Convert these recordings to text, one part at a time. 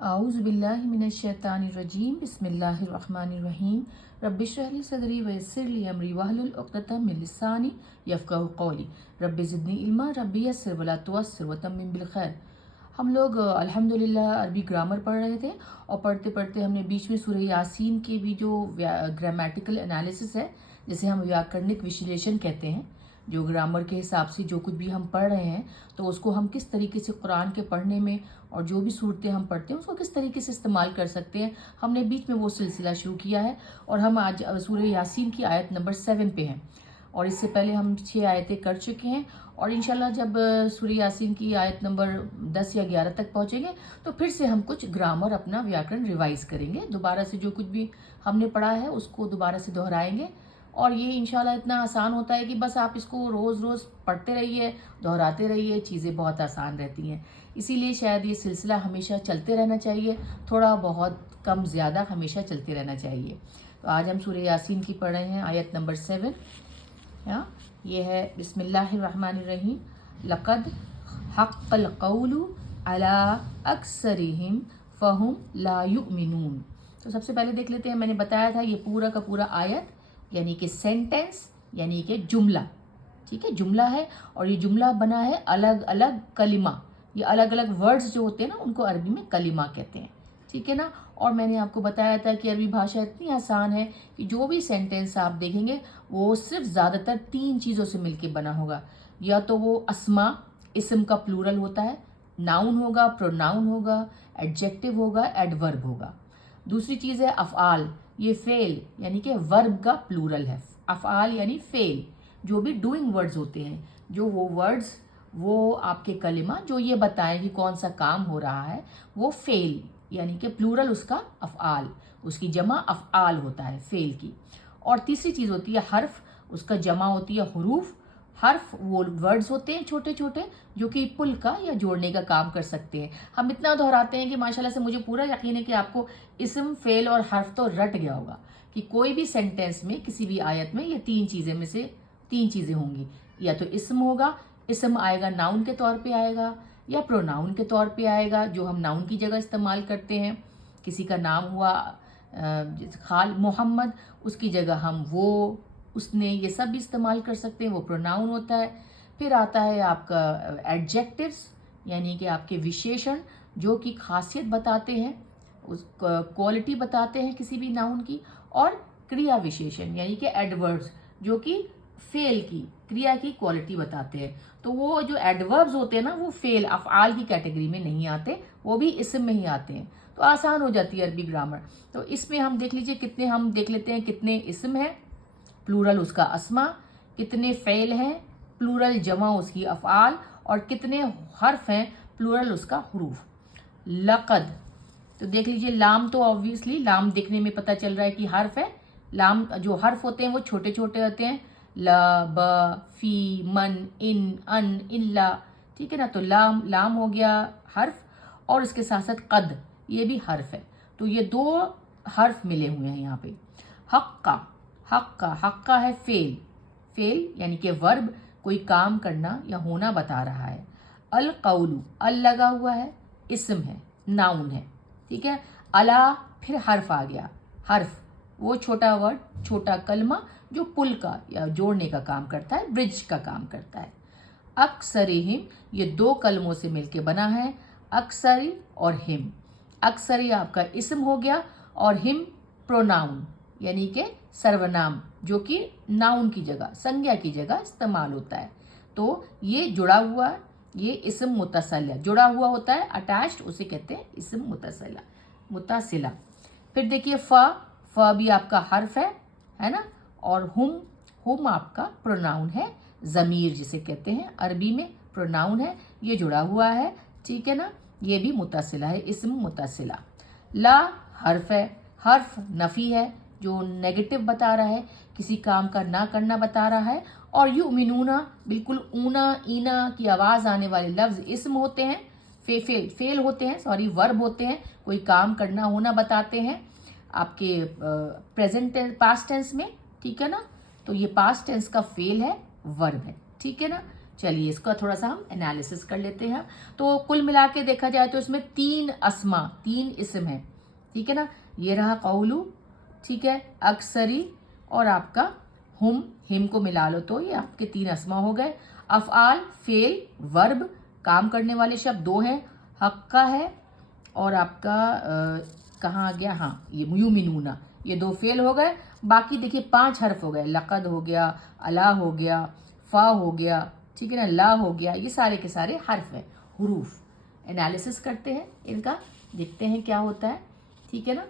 आऊज़ु बिल्लाहि मिनश शैतानिर रजीम बिस्मिल्लाहिर रहमानिर रहीम रब्बि इश्रह ली सदरी व यस्सिर ली अमरी वहलुल उक़दतम मिन लिसानी यफ़क़हू क़ौली रब्बि ज़िदनी इल्मा रब्बि यस्सिर वला तुअस्सिर व तम्मिम बिल खैर। हम लोग अल्हम्दुलिल्लाह अरबी ग्रामर पढ़ रहे थे और पढ़ते पढ़ते हमने बीच में सूरह यासीन के भी जो ग्रामेटिकल एनालिसिस है, जिसे हम व्याकरणिक विश्लेषण कहते हैं, जो ग्रामर के हिसाब से जो कुछ भी हम पढ़ रहे हैं तो उसको हम किस तरीके से कुरान के पढ़ने में और जो भी सूरतें हम पढ़ते हैं उसको किस तरीके से इस्तेमाल कर सकते हैं, हमने बीच में वो सिलसिला शुरू किया है। और हम आज सूरह यासीन की आयत नंबर 7 पे हैं और इससे पहले हम 6 आयतें कर चुके हैं और इंशाल्लाह जब सूरह यासीन की आयत नंबर 10 या 11 तक पहुँचेंगे तो फिर से हम कुछ ग्रामर अपना व्याकरण रिवाइज करेंगे, दोबारा से जो कुछ भी हमने पढ़ा है उसको दोबारा से दोहराएंगे। और ये इंशाल्लाह इतना आसान होता है कि बस आप इसको रोज़ रोज़ पढ़ते रहिए, दोहराते रहिए, चीज़ें बहुत आसान रहती हैं। इसीलिए शायद ये सिलसिला हमेशा चलते रहना चाहिए, थोड़ा बहुत कम ज़्यादा हमेशा चलते रहना चाहिए। तो आज हम सूरह यासीन की पढ़ रहे हैं आयत नंबर 7। ये है बिस्मिल्लाहिर्रहमानिर्रहीम लक़द हक़्क़ल क़ौलु अला अक्सरिहिम फ़हुम ला युमिनून। तो सबसे पहले देख लेते हैं, मैंने बताया था ये पूरा का पूरा आयत यानी कि सेंटेंस यानी कि जुमला, ठीक है, जुमला है और ये जुमला बना है अलग अलग कलिमा, ये अलग अलग वर्ड्स जो होते हैं ना उनको अरबी में कलिमा कहते हैं, ठीक है ना। और मैंने आपको बताया था कि अरबी भाषा इतनी आसान है कि जो भी सेंटेंस आप देखेंगे वो सिर्फ ज़्यादातर 3 चीज़ों से मिलके बना होगा, या तो वो अस्मा इसम का प्लूरल होता है, नाउन होगा, प्रोनाउन होगा, एडजेक्टिव होगा, एडवर्ब होगा। दूसरी चीज़ है अफ़आल, ये फेल यानी कि वर्ब का प्लूरल है। अफ़आल यानी फेल, जो भी डूइंग वर्ड्स होते हैं, जो वो वर्ड्स वो आपके कलिमा जो ये बताएं कि कौन सा काम हो रहा है, वो फेल यानी कि प्लूरल उसका अफ़आल, उसकी जमा अफ़आल होता है फेल की। और तीसरी चीज़ होती है हर्फ, उसका जमा होती है हुरूफ। हर्फ वो वर्ड्स होते हैं छोटे छोटे जो कि पुल का या जोड़ने का काम कर सकते हैं। हम इतना दोहराते हैं कि माशाल्लाह से मुझे पूरा यकीन है कि आपको इसम, फेल और हर्फ तो रट गया होगा कि कोई भी सेंटेंस में किसी भी आयत में ये 3 चीज़ें में से 3 चीज़ें होंगी, या तो इसम होगा, इसम आएगा नाउन के तौर पे आएगा, या प्रोनाउन के तौर पे आएगा जो हम नाउन की जगह इस्तेमाल करते हैं। किसी का नाम हुआ खाल मोहम्मद, उसकी जगह हम वो, उसने, ये सब भी इस्तेमाल कर सकते हैं, वो प्रोनाउन होता है। फिर आता है आपका एडजेक्टिव्स यानी कि आपके विशेषण जो कि खासियत बताते हैं, उस क्वालिटी बताते हैं किसी भी नाउन की। और क्रिया विशेषण यानी कि एडवर्ब्स जो कि फेल की क्रिया की क्वालिटी बताते हैं। तो वो जो एडवर्ब्स होते हैं ना वो फेल अफ़आल की कैटेगरी में नहीं आते, वो भी इसम में ही आते हैं। तो आसान हो जाती है अरबी ग्रामर। तो इसमें हम देख लीजिए कितने, हम देख लेते हैं कितने इसम है, प्लूरल उसका अस्मा, कितने फ़ेल हैं, प्लूरल जमा उसकी अफ़आल, और कितने हर्फ हैं, प्लूरल उसका हुरूफ। लक़द, तो देख लीजिए लाम, तो ऑब्वियसली लाम देखने में पता चल रहा है कि हर्फ है। लाम जो हर्फ होते हैं वो छोटे छोटे होते हैं, ला, ब, फी, मन, इन, अन, इल्ला, ठीक है ना। तो लाम, लाम हो गया हर्फ और इसके साथ साथ कद, ये भी हर्फ है। तो ये 2 हर्फ मिले हुए हैं यहाँ पे। हक्का, हक्का है फेल, फेल यानी कि वर्ब कोई काम करना या होना बता रहा है। अल कौलू, अल लगा हुआ है, इसम है, नाउन है, ठीक है। अला फिर हर्फ आ गया, हर्फ वो छोटा वर्ड, छोटा कलमा जो पुल का या जोड़ने का काम करता है, ब्रिज का काम करता है। अक्सरिहिम, ये 2 कलमों से मिलके बना है, अक्सरी और हिम। अक्सरी आपका इसम हो गया और हिम प्रोनाउन यानी कि सर्वनाम जो कि नाउन की जगह, संज्ञा की जगह इस्तेमाल होता है। तो ये जुड़ा हुआ है, ये इसम मुतसिला, जुड़ा हुआ होता है, अटैच्ड, उसे कहते हैं इसम मुतसिला, मुतसिला। फिर देखिए फ भी आपका हर्फ है ना। और हुम आपका प्रोनाउन है, ज़मीर जिसे कहते हैं अरबी में प्रोनाउन है, ये जुड़ा हुआ है, ठीक है ना। ये भी मुतसिला है, इसम मुतसिला। ला हर्फ है, हर्फ नफ़ी है जो नेगेटिव बता रहा है, किसी काम का ना करना बता रहा है। और युमिनूना, बिल्कुल ऊना ईना की आवाज़ आने वाले लफ्ज़ इसम होते हैं, फेल होते हैं, सॉरी वर्ब होते हैं, कोई काम करना होना बताते हैं आपके प्रेजेंट टेंस, पास्ट टेंस में, ठीक है ना। तो ये पास्ट टेंस का फेल है, वर्ब है, ठीक है ना। चलिए इसका थोड़ा सा हम एनालिसिस कर लेते हैं। तो कुल मिला के देखा जाए तो इसमें 3 अस्मा, 3 इस्म है, ठीक है ना। ये रहा कौलू, ठीक है, अक्सरी और आपका हुम, हिम को मिला लो तो ये आपके 3 अस्मा हो गए। अफ़आल, फेल, वर्ब, काम करने वाले शब्द 2 हैं, हक्का है और आपका कहाँ आ गया, हाँ ये युमिनूना, ये 2 फेल हो गए। बाकी देखिए 5 हर्फ हो गए, लक़द हो गया, अला हो गया, फ़ा हो गया, ठीक है ना, ला हो गया, ये सारे के सारे हर्फ हैं, हुरूफ। एनालिसिस करते हैं इनका, देखते हैं क्या होता है, ठीक है ना।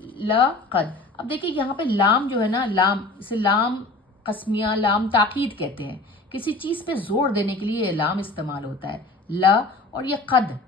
लक़द, अब देखिए यहाँ पे लाम जो है ना, लाम, इसे लाम कस्मिया, लाम ताकीद कहते हैं। किसी चीज़ पे जोर देने के लिए लाम इस्तेमाल होता है, ला। और ये कद,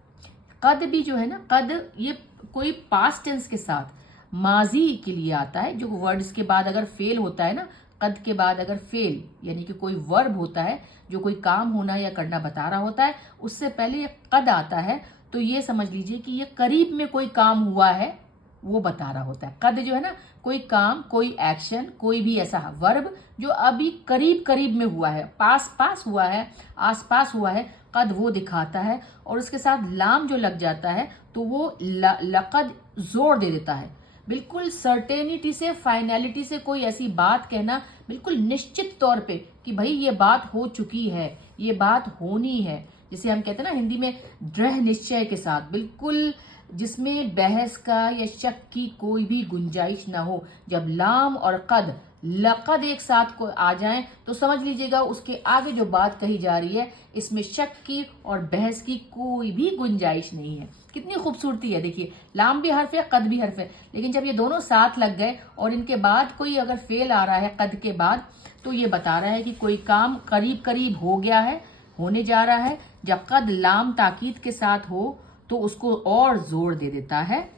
कद भी जो है ना, कद ये कोई पास्ट टेंस के साथ माजी के लिए आता है, जो वर्ड्स के बाद अगर फेल होता है ना, कद के बाद अगर फेल यानी कि कोई वर्ब होता है जो कोई काम होना या करना बता रहा होता है, उससे पहले ये कद आता है, तो ये समझ लीजिए कि ये करीब में कोई काम हुआ है वो बता रहा होता है। कद जो है ना, कोई काम, कोई एक्शन, कोई भी ऐसा वर्ब जो अभी करीब करीब में हुआ है, पास पास हुआ है, आस पास हुआ है, कद वो दिखाता है। और उसके साथ लाम जो लग जाता है तो वो लक़द जोर दे देता है, बिल्कुल सर्टेनिटी से, फाइनलिटी से कोई ऐसी बात कहना बिल्कुल निश्चित तौर पे कि भाई ये बात हो चुकी है, ये बात होनी है, जिसे हम कहते हैं ना हिंदी में दृढ़ निश्चय के साथ, बिल्कुल जिसमें बहस का या शक की कोई भी गुंजाइश ना हो। जब लाम और कद, लक़द एक साथ को आ जाएं तो समझ लीजिएगा उसके आगे जो बात कही जा रही है इसमें शक की और बहस की कोई भी गुंजाइश नहीं है। कितनी खूबसूरती है, देखिए लाम भी हर्फ है, कद भी हर्फ है, लेकिन जब ये दोनों साथ लग गए और इनके बाद कोई अगर फेल आ रहा है कद के बाद, तो ये बता रहा है कि कोई काम करीब करीब हो गया है, होने जा रहा है। जब कद लाम ताकीद के साथ हो तो उसको और जोर दे देता है,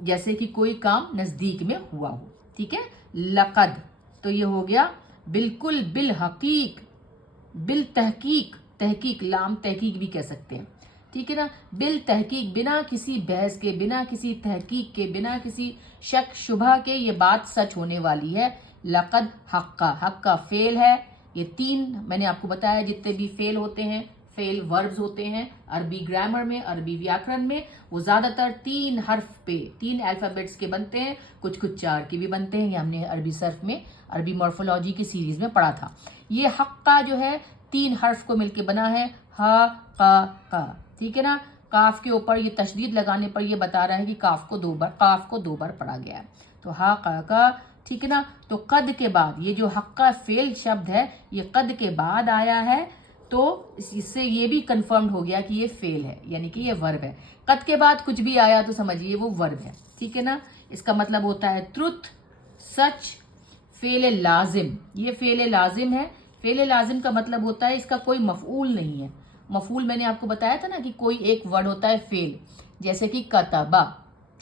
जैसे कि कोई काम नजदीक में हुआ हो, ठीक है। लक़द, तो ये हो गया बिल्कुल, बिल हकीक, बिल तहकीक, तहकीक, लाम तहकीक भी कह सकते हैं, ठीक है ना। बिल तहकीक, बिना किसी बहस के, बिना किसी तहकीक के, बिना किसी शक शुबह के ये बात सच होने वाली है। लक़द हक्का, हक्का फेल है। ये 3 मैंने आपको बताया जितने भी फेल होते हैं, फेल वर्ब्स होते हैं अरबी ग्रामर में, अरबी व्याकरण में, वो ज़्यादातर 3 हर्फ पे, 3 अल्फ़ाबेट्स के बनते हैं, कुछ कुछ 4 के भी बनते हैं। ये हमने अरबी सर्फ में, अरबी मॉर्फोलॉजी की सीरीज़ में पढ़ा था। ये हक्का जो है 3 हर्फ को मिलके बना है, हा का, ठीक है ना। काफ के ऊपर ये तशदीद लगाने पर ये बता रहा है कि काफ को 2 बार पढ़ा गया है, तो हा का, ठीक है ना। तो कद के बाद ये जो हक्का फेल शब्द है ये कद के बाद आया है, तो इससे ये भी कंफर्म हो गया कि ये फेल है, यानी कि ये वर्ब है। कद के बाद कुछ भी आया तो समझिए वो वर्ब है, ठीक है ना। इसका मतलब होता है ट्रुथ, सच, फेल लाजिम, ये फेल लाजिम है। फेल लाजिम का मतलब होता है इसका कोई मफऊल नहीं है। मफऊल मैंने आपको बताया था ना कि कोई एक वर्ड होता है फेल, जैसे कि कतबा,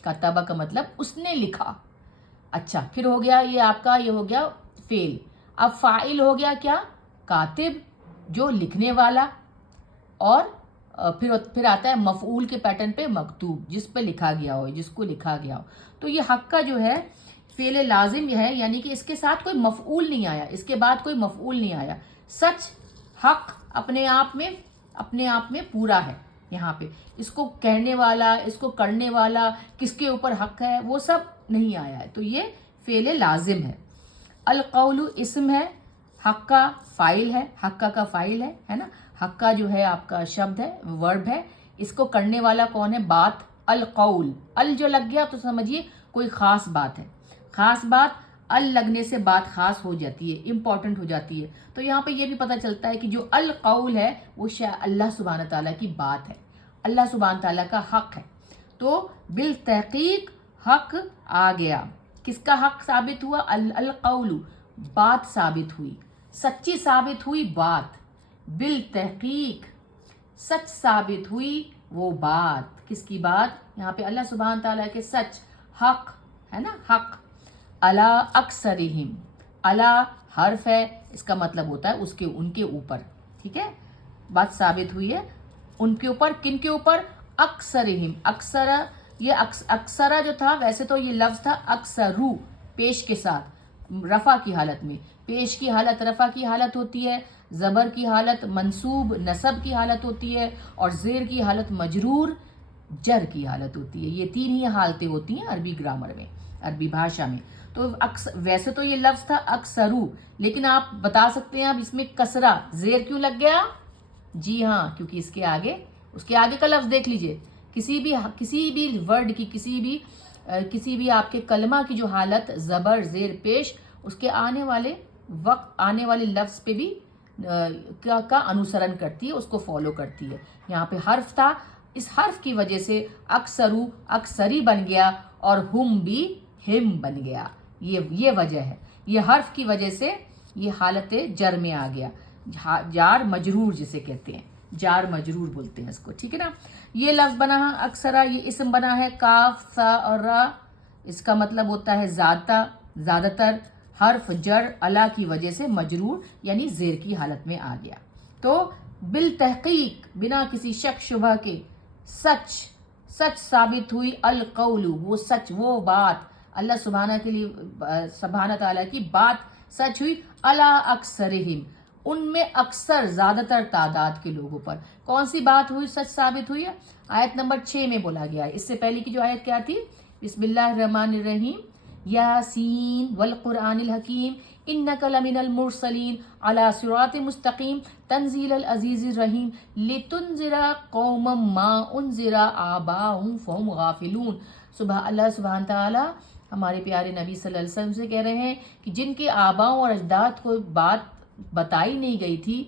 कतबा का मतलब उसने लिखा। अच्छा, फिर हो गया ये आपका, ये हो गया फेल। अब फाइल हो गया क्या, कातिब, जो लिखने वाला। और फिर आता है मफऊल के पैटर्न पे मकतूब, जिस पे लिखा गया हो, जिसको लिखा गया हो। तो ये हक्का जो है फेल लाजिम है, यानी कि इसके साथ कोई मफऊल नहीं आया, इसके बाद कोई मफऊल नहीं आया। सच, हक अपने आप में पूरा है। यहाँ पे इसको कहने वाला, इसको करने वाला, किसके ऊपर हक है, वो सब नहीं आया है, तो ये फेल लाजिम है। अल कौलु इस्म है, हक्का फाइल है, हक्का का फाइल है ना। हक्का जो है आपका शब्द है, वर्ब है, इसको करने वाला कौन है, बात। अल कौल, अल जो लग गया तो समझिए कोई खास बात है, खास बात। अल लगने से बात खास हो जाती है, इंपॉर्टेंट हो जाती है। तो यहाँ पे ये भी पता चलता है कि जो अल कौल है वो अल्लाह सुब्हान ताला की बात है, अल्लाह सुब्हान ताला का हक है। तो बिल तहकीक हक आ गया, किसका हक साबित हुआ, अल कौलु, बात साबित हुई, सच्ची साबित हुई बात। बिल तहकीक सच साबित हुई वो बात, किसकी बात, यहाँ पे अल्लाह सुब्हान ताला के सच, हक है ना, हक। अला अक्सरिहिम, अला हर्फ है, इसका मतलब होता है उसके, उनके ऊपर, ठीक है, बात साबित हुई है उनके ऊपर। किन के ऊपर, अक्सरिहिम, अक्सरा, ये अक्सरा जो था वैसे तो ये लफ्ज था अक्सरू पेश के साथ रफा की हालत में, پیش کی حالت رفع کی حالت ہوتی ہے، زبر کی حالت منصوب نصب کی حالت ہوتی ہے، اور زیر کی حالت مجرور جر کی حالت ہوتی ہے. یہ تین ہی حالتیں ہوتی ہیں عربی گرامر میں، عربی بھاشا میں. تو ویسے تو یہ لفظ تھا اکثرو، لیکن آپ بتا سکتے ہیں اب اس میں کسرہ زیر کیوں لگ گیا؟ جی ہاں، کیونکہ اس کے آگے کا لفظ دیکھ لیجئے. کسی بھی ورڈ کی کسی بھی آپ کے کلمہ کی جو حالت زبر زیر پیش، اس کے آنے والے لفظ پہ بھی کا انوسرن کرتی ہے، اس کو فالو کرتی ہے. یہاں پہ حرف تھا، اس حرف کی وجہ سے اکثرو اکثری بن گیا اور ہم بھی ہم بن گیا. یہ وجہ ہے، یہ حرف کی وجہ سے یہ حالت جر میں آ گیا. جار مجرور جسے کہتے ہیں، جار مجرور بولتے ہیں اس کو. ٹھیک ہے نا. یہ لفظ بنا ہے اکثرا، یہ اسم بنا ہے کاف سا اور را. اس کا مطلب ہوتا ہے زیادہ تر. حرف جر الا کی وجہ سے مجرور یعنی زیر کی حالت میں آ گیا. تو بالتحقیق بنا کسی شک شبہ کے سچ ثابت ہوئی القول، وہ سچ، وہ بات، اللہ سبحانہ تعالیٰ کی بات سچ ہوئی. الا اکثرہم، ان میں اکثر زیادہ تر تعداد کے لوگوں پر. کون سی بات ہوئی سچ ثابت ہوئی ہے؟ آیت نمبر 6 میں بولا گیا ہے. اس سے پہلے کی جو آیت کیا تھی؟ بسم اللہ الرحمن الرحیم یاسین والقرآن الحکیم انک لمن المرسلین علی صراط مستقیم تنزیل العزیز الرحیم لتنذر قوما ما انذر آباؤہم فہم غافلون. اللہ سبحانہ تعالیٰ ہمارے پیارے نبی صلی اللہ علیہ وسلم سے کہہ رہے ہیں کہ جن کے آباؤں اور اجداد کو بات بتائی نہیں گئی تھی،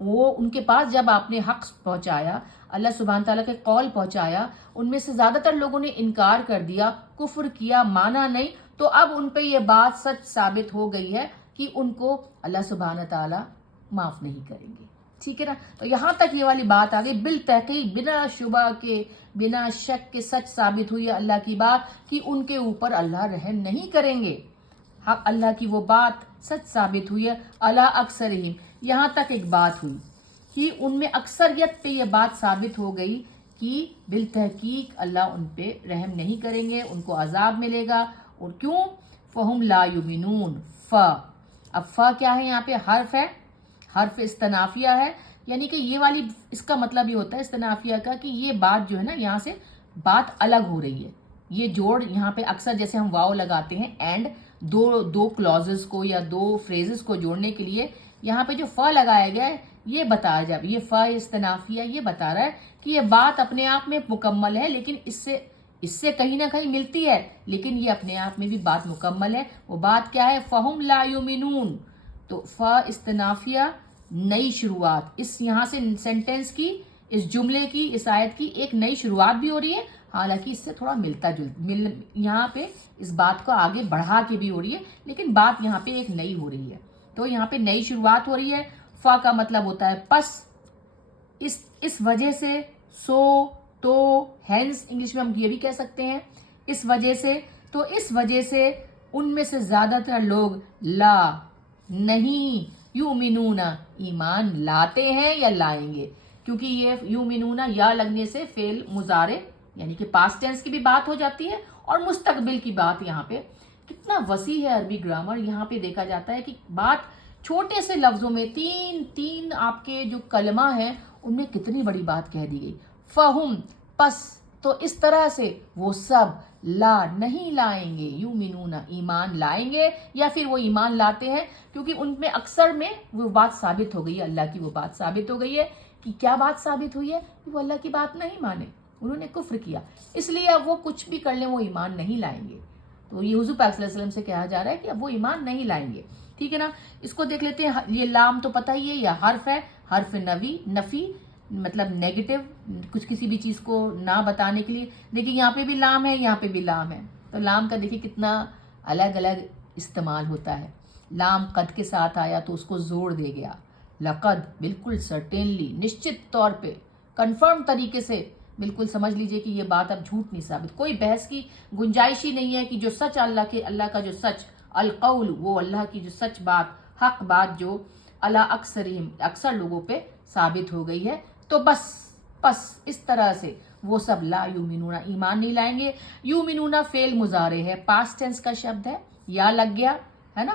وہ ان کے پاس جب آپ نے حق پہنچایا، اللہ سبحانہ تعالیٰ کے قول پہنچایا، ان میں سے زیادہ تر لوگوں نے انکار کر دیا، کفر کیا، مانا نہیں. تو اب ان پہ یہ بات سچ ثابت ہو گئی ہے کہ ان کو اللہ سبحانہ تعالیٰ معاف نہیں کریں گے. ٹھیک ہے نا. تو یہاں تک یہ والی بات آ گئی. بالتحقیق بنا شبہ کے، بنا شک کے سچ ثابت ہوئی ہے اللہ کی بات کہ ان کے اوپر اللہ رحم نہیں کریں گے. حق اللہ کی وہ بات سچ ثابت ہوئی ہے. اللہ اکثرہم، یہاں تک ایک بات ہوئی کہ ان میں اکثریت پہ یہ بات ثابت ہو گئی کہ بالتحقیق اللہ ان پہ رحم نہیں کریں گے، ان کو عذاب ملے گا. اور کیوں؟ فہم لا یؤمنون. اب فا کیا ہے؟ یہاں پہ حرف ہے، حرف استنافیہ ہے. یعنی کہ یہ والی، اس کا مطلب یہ ہوتا ہے استنافیہ کا کہ یہ بات جو ہے نا، یہاں سے بات الگ ہو رہی ہے. یہ جوڑ یہاں پہ اکثر جیسے ہم واو لگاتے ہیں اینڈ دو کلوزز کو یا دو فریزز کو جوڑنے کے لیے، یہاں پہ جو فا لگایا گیا ہے یہ بتایا جائے، یہ فا استنافیہ یہ بتا رہا ہے کہ یہ بات اپنے آپ میں مکمل ہے، لیکن اس سے کہیں نہ کہیں ملتی ہے، لیکن یہ اپنے آپ میں بھی بات مکمل ہے. وہ بات کیا ہے؟ فہم لا یؤمنون. تو فا استنافیہ نئی شروعات، اس یہاں سے سینٹنس کی، اس جملے کی، اس آیت کی ایک نئی شروعات بھی ہو رہی ہے، حالانکہ اس سے تھوڑا ملتا یہاں پہ اس بات کو آگے بڑھا کے بھی ہو رہی ہے، لیکن بات یہاں پہ ایک نئی ہو رہی ہے. تو یہاں پہ نئی شروعات ہو رہی ہے. فا کا مطلب ہوتا ہے پس، اس وجہ سے، سو، تو، ہینس انگلش میں ہم یہ بھی کہہ سکتے ہیں، اس وجہ سے. تو اس وجہ سے ان میں سے زیادہ تر لوگ لا نہیں یؤمنون ایمان لاتے ہیں یا لائیں گے. کیونکہ یہ یؤمنون یا لگنے سے فعل مضارع یعنی کہ پاسٹ ٹینس کی بھی بات ہو جاتی ہے اور مستقبل کی بات. یہاں پہ کتنا وسیع ہے عربی گرامر. یہاں پہ دیکھا جاتا ہے کہ بات چھوٹے سے لفظوں میں تین آپ کے جو کلمہ ہیں ان میں کتنی بڑی بات کہہ دی گئی. فہم پس، تو اس طرح سے وہ سب لا نہیں لائیں گے، یؤمنون ایمان لائیں گے، یا پھر وہ ایمان لاتے ہیں، کیونکہ ان میں اکثر میں وہ بات ثابت ہو گئی ہے، اللہ کی وہ بات ثابت ہو گئی ہے. کہ کیا بات ثابت ہوئی ہے؟ کہ وہ اللہ کی بات نہیں مانے، انہوں نے کفر کیا، اس لیے اب وہ کچھ بھی کر لیں وہ ایمان نہیں لائیں گے. تو یہ حضور پاک صلی اللہ علیہ وسلم سے کہا جا رہا ہے کہ اب وہ ایمان نہیں لائیں گے. ٹھیک ہے نا. اس کو دیکھ لیتے ہیں. یہ لام تو پتہ ہی ہے، یہ حرف ہے، حرف نفی مطلب نیگیٹو، کچھ کسی بھی چیز کو نہ بتانے کے لیے. دیکھیے یہاں پہ بھی لام ہے، یہاں پہ بھی لام ہے. تو لام کا دیکھیے کتنا الگ الگ استعمال ہوتا ہے. لام قد کے ساتھ آیا تو اس کو زور دے گیا. لقد بالکل سرٹینلی، نشچت طور پہ، کنفرم طریقے سے بالکل سمجھ لیجئے کہ یہ بات اب جھوٹ نہیں ثابت، کوئی بحث کی گنجائش ہی نہیں ہے کہ جو سچ اللہ کا جو سچ، القول وہ اللہ کی جو سچ بات، حق بات جو اللہ اکثر لوگوں پہ ثابت ہو گئی ہے. تو بس اس طرح سے وہ سب لا یؤمنون ایمان نہیں لائیں گے. یؤمنون فعل مضارع ہے، پاسٹ ٹینس کا شبد ہے، یا لگ گیا ہے نا.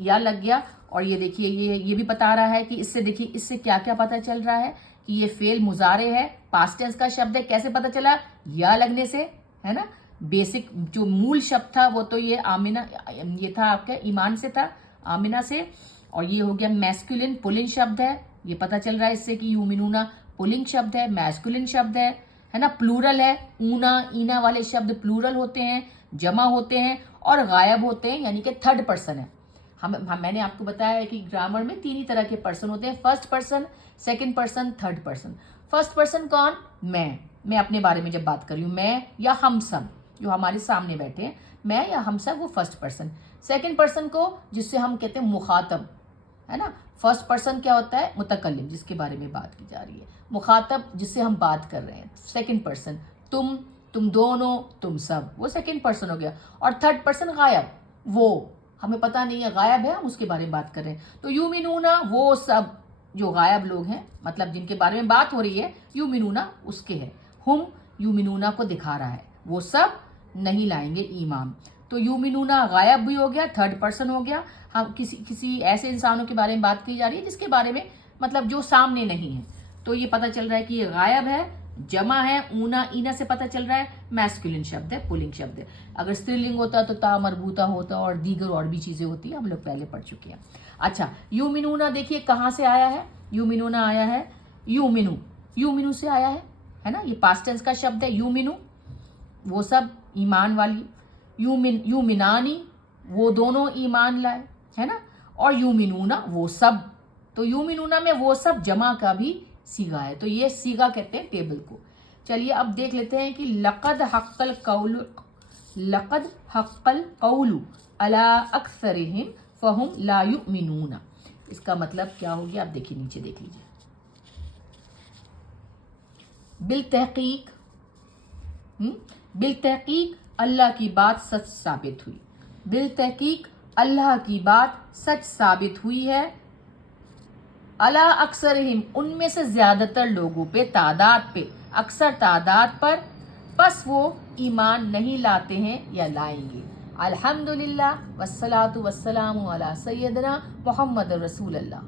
یا لگ گیا. اور یہ دیکھیے یہ بھی بتا رہا ہے کہ اس سے دیکھیے اس سے کیا کیا پتہ چل رہا ہے کہ یہ فعل مضارع ہے، پاسٹ ٹینس کا شبد ہے. کیسے پتہ چلا؟ یا لگنے سے، ہے نا. بیسک جو مول شبد تھا وہ تو یہ آمنہ، یہ تھا آپ کا ایمان سے تھا، آمنہ سے. اور یہ ہو گیا میسکولن پولنگ شبد ہے. یہ پتہ چل رہا ہے اس سے کہ یومنون پولنگ شبد ہے، میسکولن شبد ہے نا. پلورل ہے، اونا اینا والے شبد پلورل ہوتے ہیں، جمع ہوتے ہیں اور غائب ہوتے ہیں، یعنی کہ تھرڈ پرسن ہے. میں نے آپ کو بتایا ہے کہ گرامر میں تین ہی طرح کے پرسن ہوتے ہیں، first person, second person, third person. First person کون؟ میں اپنے بارے میں جب بات کر رہی ہوں، میں یا ہم سب جو ہمارے سامنے بیٹھے ہیں، میں یا ہم سب، وہ فرسٹ پرسن. سیکنڈ پرسن کو جس سے ہم کہتے ہیں مخاطب، ہے نا. فرسٹ پرسن کیا ہوتا ہے؟ متکلم، جس کے بارے میں بات کی جا رہی ہے. مخاطب جس سے ہم بات کر رہے ہیں، سیکنڈ پرسن. تم دونوں، تم سب، وہ سیکنڈ پرسن ہو گیا. اور تھرڈ پرسن غائب، وہ ہمیں پتہ نہیں ہے، غائب ہے، ہم اس کے بارے میں بات کر رہے ہیں. تو یومنونا وہ سب جو غائب لوگ ہیں، مطلب جن کے بارے میں بات ہو رہی ہے، یومنونا اس کے ہے. ہم یومنونا کو دکھا رہا ہے، وہ سب نہیں لائیں گے ایمان. تو یومنونا غائب بھی ہو گیا، تھرڈ پرسن ہو گیا. ہم کسی ایسے انسانوں کے بارے میں بات کی جا رہی ہے جس کے بارے میں مطلب جو سامنے نہیں ہے. تو یہ پتہ چل رہا ہے کہ یہ غائب ہے، جمع ہے، اونا اینا سے پتہ چل رہا ہے، میسکولن شبد ہے، پولنگ شبد ہے. اگر استرلنگ ہوتا تو تا مربوطہ ہوتا اور دیگر اور بھی چیزیں ہوتی ہیں، ہم لوگ پہلے پڑھ چکے ہیں. اچھا، یومنونا دیکھیے کہاں سے آیا ہے. یومنونا آیا ہے یومنو سے آیا ہے نا. یہ پاسٹ ٹینس کا شبد ہے. یومنو وہ سب ایمان والی، یومنانی وہ دونوں ایمان لائے، ہے نا. اور یومنونا وہ سب. تو یومنونا میں وہ سب جمع کا بھی سیغہ ہے. تو یہ سیغہ کہتے ہیں ٹیبل کو. چلیے اب دیکھ لیتے ہیں کہ لقد حق القول علی اکثرہم فہم لا یؤمنون. اس کا مطلب کیا ہو گیا؟ آپ دیکھیے نیچے دیکھ لیجیے. بالتحقیق اللہ کی بات سچ ثابت ہوئی. بالتحقیق اللہ کی بات سچ ثابت ہوئی ہے. علی اکثرہم ان میں سے زیادہ تر لوگوں پہ، تعداد پہ، اکثر تعداد پر، پس وہ ایمان نہیں لاتے ہیں یا لائیں گے. الحمدللہ والصلاۃ والسلام علی سیدنا محمد رسول اللہ.